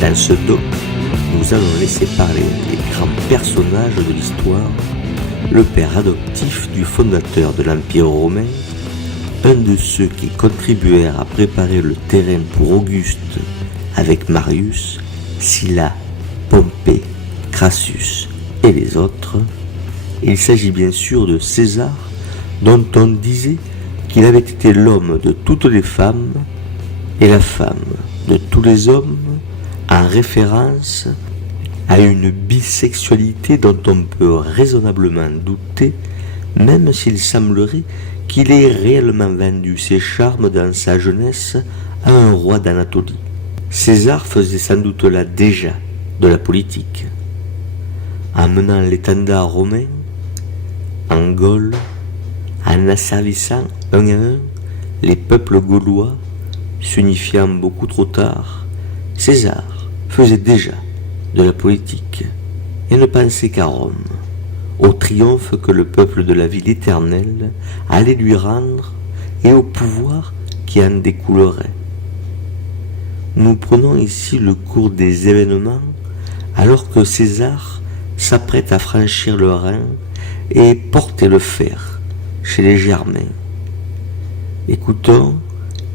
Dans ce doc, nous allons laisser parler les grands personnages de l'histoire, le père adoptif du fondateur de l'Empire romain, un de ceux qui contribuèrent à préparer le terrain pour Auguste avec Marius, Sylla, Pompée, Crassus et les autres. Il s'agit bien sûr de César, dont on disait qu'il avait été l'homme de toutes les femmes et la femme de tous les hommes, en référence à une bisexualité dont on peut raisonnablement douter, même s'il semblerait qu'il ait réellement vendu ses charmes dans sa jeunesse à un roi d'Anatolie. César faisait sans doute là déjà de la politique, en menant l'étendard romain en Gaule, en asservissant un à un les peuples gaulois, s'unifiant beaucoup trop tard. César faisait déjà de la politique et ne pensait qu'à Rome, au triomphe que le peuple de la ville éternelle allait lui rendre et au pouvoir qui en découlerait. Nous prenons ici le cours des événements alors que César s'apprête à franchir le Rhin et porter le fer chez les Germains. Écoutons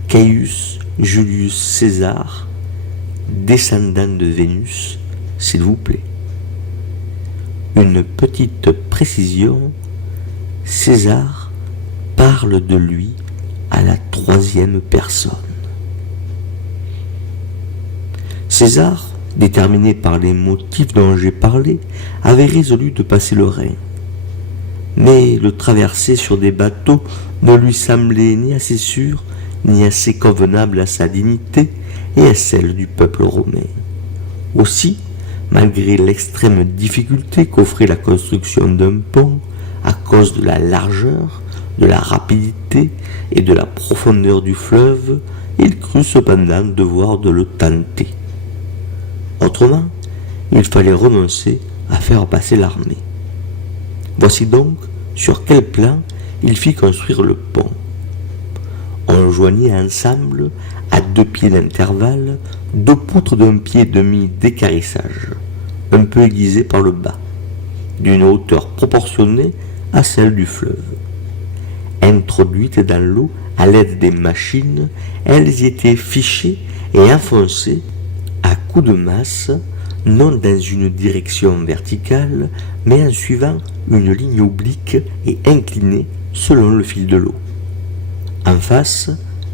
Caius Julius César, descendant de Vénus, s'il vous plaît. Une petite précision, César parle de lui à la troisième personne. César, déterminé par les motifs dont j'ai parlé, avait résolu de passer le Rhin. Mais le traverser sur des bateaux ne lui semblait ni assez sûr, ni assez convenable à sa dignité et à celle du peuple romain. Aussi, malgré l'extrême difficulté qu'offrait la construction d'un pont, à cause de la largeur, de la rapidité et de la profondeur du fleuve, il crut cependant devoir de le tenter. Autrement, il fallait renoncer à faire passer l'armée. Voici donc sur quel plan il fit construire le pont. On joignit ensemble, à 2 pieds d'intervalle, 2 poutres d'un pied et demi d'équarrissage, un peu aiguisées par le bas, d'une hauteur proportionnée à celle du fleuve. Introduites dans l'eau à l'aide des machines, elles y étaient fichées et enfoncées à coups de masse, non dans une direction verticale, mais en suivant une ligne oblique et inclinée selon le fil de l'eau. En face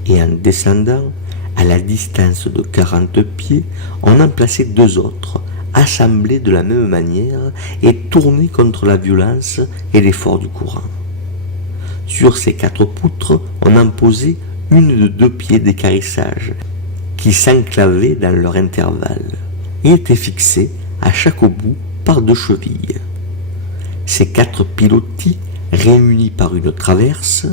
et en descendant, à la distance de 40 pieds, on en plaçait 2 autres, assemblés de la même manière et tournés contre la violence et l'effort du courant. Sur ces 4 poutres, on en posait une de 2 pieds d'équarrissage, qui s'enclavait dans leur intervalle, et était fixée à chaque bout par 2 chevilles. Ces 4 pilotis, réunis par une traverse,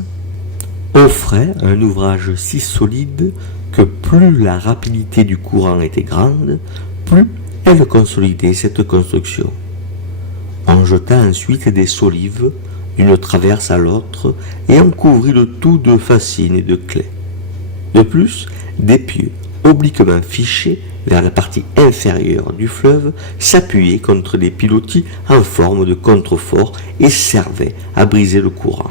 offrait un ouvrage si solide que plus la rapidité du courant était grande, plus elle consolidait cette construction. On jeta ensuite des solives d'une traverse à l'autre et on couvrit le tout de fascines et de claies. De plus, des pieux obliquement fichés vers la partie inférieure du fleuve s'appuyaient contre les pilotis en forme de contrefort et servaient à briser le courant.